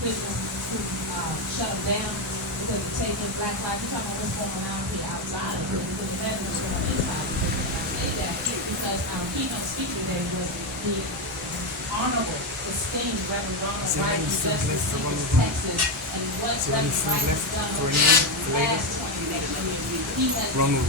prison who shut them down because of taking black lives. You're talking about what's going on here outside of here, because imagine what's going on inside of here. And I say that because our keynote speaker today was the Honorable, esteemed Reverend Ronald Wright, who just received Texas, and what Reverend Wright has done over the last 20 years. He has made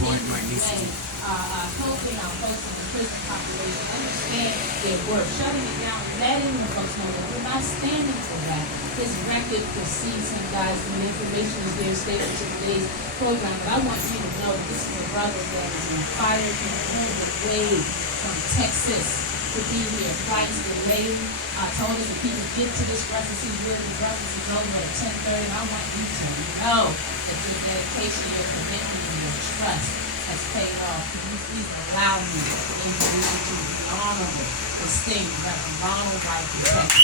helping our folks in the prison population understand their work, shutting it down, letting the folks know that we're not standing for that. His record precedes him, guys, and the information is there, stated to today's program. But I want you to know that this is a brother that is inspired and moved away from Texas to be here. Flights delayed. I told us if he could get to this breakfast, we're the breakfast is over at 10:30. And I want you to know that your dedication, your commitment, and your trust has paid off. Please allow me to introduce you to the Honorable, esteemed Reverend Ronald Wright, Texas.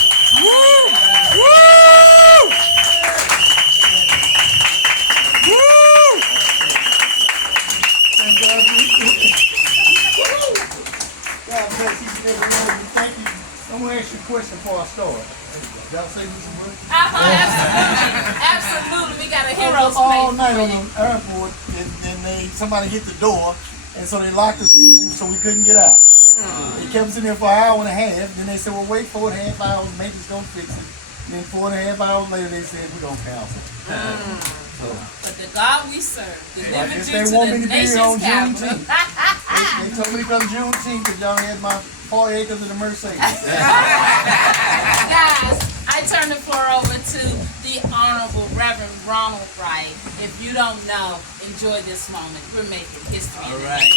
God bless each and every one of you. Thank you. I'm going to ask you a question before I start. Y'all say this word? Absolutely. We got a hero all night on the airport, and then somebody hit the door, and so they locked us in, so we couldn't get out. They kept us in there for an hour and a half. Then they said, "Well, wait 4.5 hours. Maintenance gonna fix it." And then 4.5 hours later, they said, "We're gonna cancel." So, but the God we serve delivered you they to want the me to be here nation's on capital. Juneteenth. They told me to come Juneteenth because y'all had my 40 acres of the Mercedes. Guys, I turn the floor over to the Honorable Reverend Ronald Wright. If you don't know, enjoy this moment. We're making history. All right.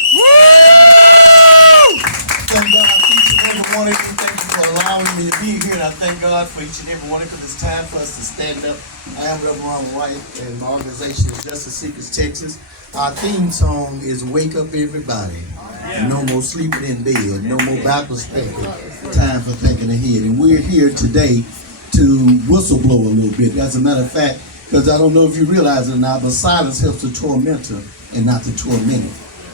Thank God for each and every one of you. Thank you for allowing me to be here. And I thank God for each and every one of you because it's time for us to stand up. I am Reverend Ronald Wright, and my organization is Justice Seekers Texas. Our theme song is Wake Up Everybody. No more sleeping in bed. No more backwards thinking. Time for thinking ahead. And we're here today to whistleblow a little bit. As a matter of fact, because I don't know if you realize it or not, but silence helps the tormentor and not the tormented.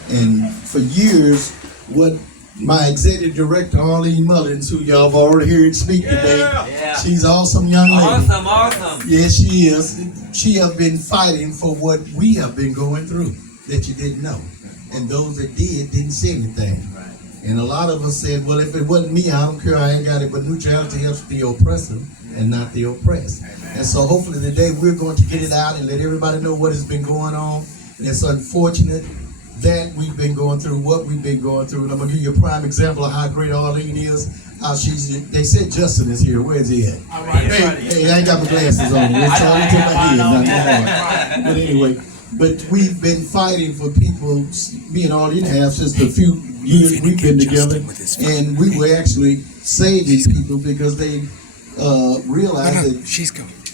And for years, what my executive director, Arlene Mullins, who y'all have already heard speak today, she's an awesome young lady. Awesome. Yes, she is. She has been fighting for what we have been going through that you didn't know. And those that didn't say anything. And a lot of us said, well, if it wasn't me, I don't care, I ain't got it. But neutrality helps the oppressor and not the oppressed. And so hopefully today we're going to get it out and let everybody know what has been going on. And it's unfortunate that we've been going through what we've been going through. And I'm going to give you a prime example of how great Arlene is. How they said Justin is here. Where's he at? Hey, I ain't got my glasses on. We're trying to my head, not my heart. But anyway, but we've been fighting for people, me and Arlene have, since the few years we've been together. And we were actually saving people because they realized that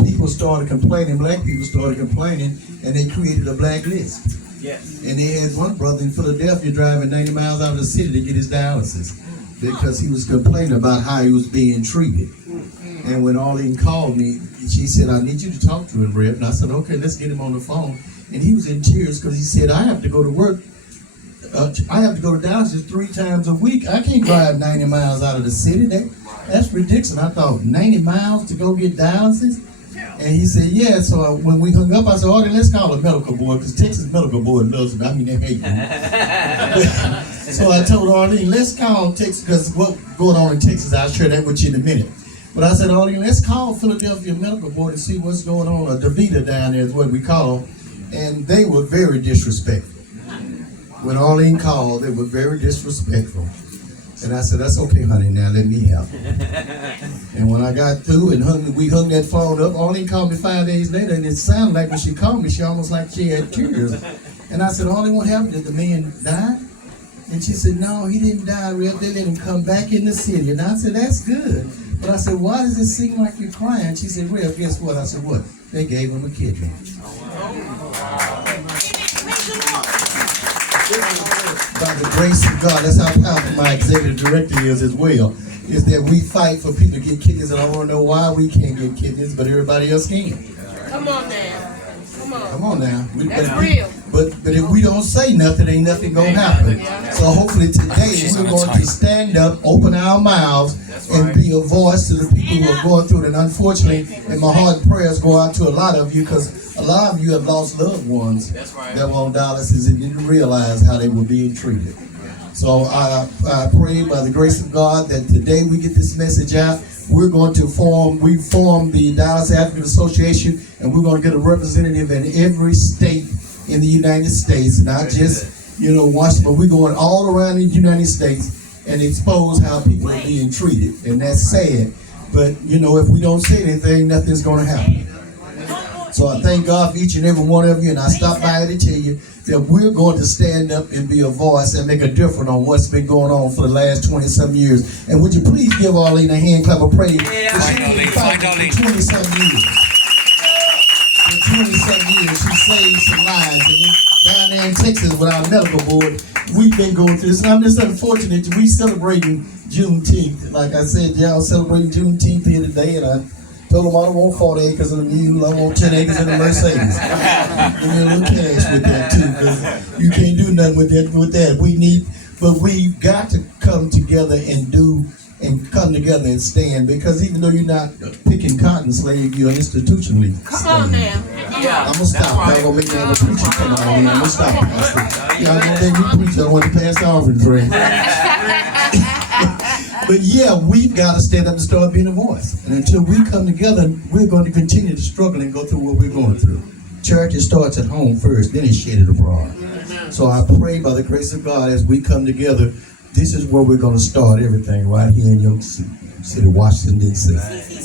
people started complaining, black people started complaining, and they created a black list. Yes. And they had one brother in Philadelphia driving 90 miles out of the city to get his dialysis because he was complaining about how he was being treated. And when Arlene called me, she said, I need you to talk to him, Rev. And I said, okay, let's get him on the phone. And he was in tears because he said, I have to go to work. I have to go to dialysis 3 times a week. I can't drive 90 miles out of the city. That's ridiculous. I thought, 90 miles to go get dialysis? And he said, yeah. So when we hung up, I said, okay, let's call a medical board because Texas medical board loves me. I mean, they hate me. So I told Arlene, let's call Texas because what's going on in Texas, I'll share that with you in a minute. But I said, Arlene, let's call Philadelphia Medical Board and see what's going on. Or DaVita down there is what we call them. And they were very disrespectful. When Arlene called, they were very disrespectful. And I said, that's okay, honey, now let me help. And when I got through and we hung that phone up, Arlene called me 5 days later, and it sounded like when she called me, she almost like she had tears. And I said, Arlene, what happened? Did the man die? And she said, no, he didn't die, Rev. They let him come back in the city. And I said, that's good. But I said, why does it seem like you're crying? She said, Rev, guess what? I said, what? They gave him a kidney. By the grace of God, that's how powerful my executive director is as well, is that we fight for people to get kidneys, and I want to know why we can't get kidneys, but everybody else can. Come on now. Come on. Come on now. That's real. But if we don't say nothing, ain't nothing gonna happen. So hopefully today we're going to stand up, open our mouths, and be a voice to the people who are going through it. And unfortunately, and my heart and prayers go out to a lot of you, because a lot of you have lost loved ones that were on dialysis and didn't realize how they were being treated. So I pray by the grace of God that today we get this message out. We're going to form the Dialysis Advocate Association, and we're going to get a representative in every state in the United States, not just, Washington, but we're going all around the United States and expose how people are being treated. And that's sad. But, if we don't say anything, nothing's going to happen. So I thank God for each and every one of you, and I stopped by to tell you that we're going to stand up and be a voice and make a difference on what's been going on for the last 20-some years. And would you please give Arlene a hand clap of praise? Yeah. For 20-some years. For 20-some years, she saved some lives. And then down there in Texas with our medical board, we've been going through this. And I'm just unfortunate that we celebrating Juneteenth. Like I said, y'all celebrating Juneteenth here today, and I told them I don't want 40 acres in the mule, I want 10 acres in the Mercedes. Give me a little cash with that too, because you can't do nothing with that. But we've got to come together and come together and stand, because even though you're not picking cotton slave, you're institutionally Come on now. Yeah. I'm gonna stop. Y'all gonna make me have a preacher come out here. I'm gonna stop, Pastor. Y'all gonna make me preach. I don't want to pass the offering tray. But yeah, we've got to stand up and start being a voice. And until we come together, we're going to continue to struggle and go through what we're going through. Church, it starts at home first, then it's shed abroad. So I pray by the grace of God, as we come together, this is where we're going to start everything, right here in your city, Washington, D.C.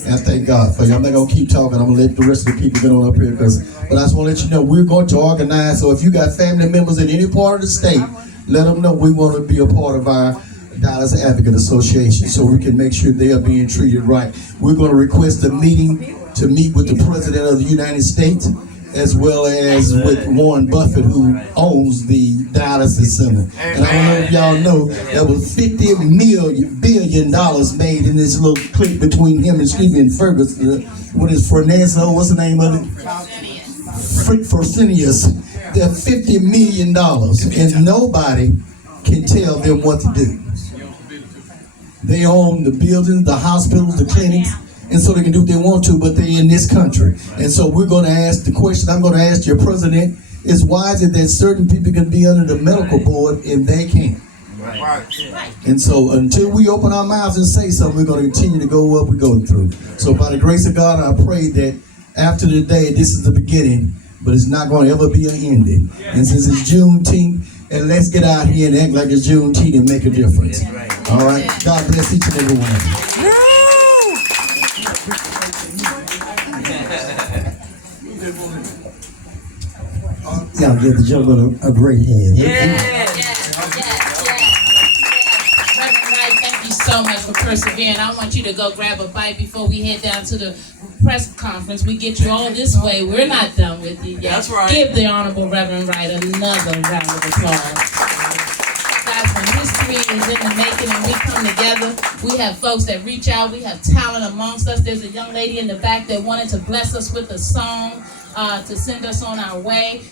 And I thank God for you. I'm not going to keep talking. I'm going to let the rest of the people get on up here, but I just want to let you know we're going to organize. So if you got family members in any part of the state, let them know we want to be a part of our Dialysis Advocate Association, so we can make sure they are being treated right. We're going to request a meeting to meet with the President of the United States, as well as with Warren Buffett, who owns the dialysis center. And I don't know if y'all know, there was $50 billion made in this little clique between him and Stephen Ferguson. What is Fresnel? What's the name of it? Fresenius. They're $50 million, and nobody can tell them what to do. They own the buildings, the hospitals, the clinics, and so they can do what they want to, but they're in this country. And so we're going to ask the question I'm going to ask your president is, why is it that certain people can be under the medical board and they can't? Right. And so until we open our mouths and say something, we're going to continue to go what we're going through. So by the grace of God, I pray that after today, this is the beginning, but it's not going to ever be an ending. And since it's Juneteenth, and let's get out here and act like it's Juneteenth and make a difference. All right? God bless each and every one of you. Y'all give the gentleman a great hand. Yes. Reverend Wright, thank you so much for persevering. I want you to go grab a bite before we head down to the press conference. We get you all this way. We're not done with you yet. That's right. Give the Honorable Reverend Wright another round of applause. Guys, when history is in the making and we come together, we have folks that reach out. We have talent amongst us. There's a young lady in the back that wanted to bless us with a song to send us on our way.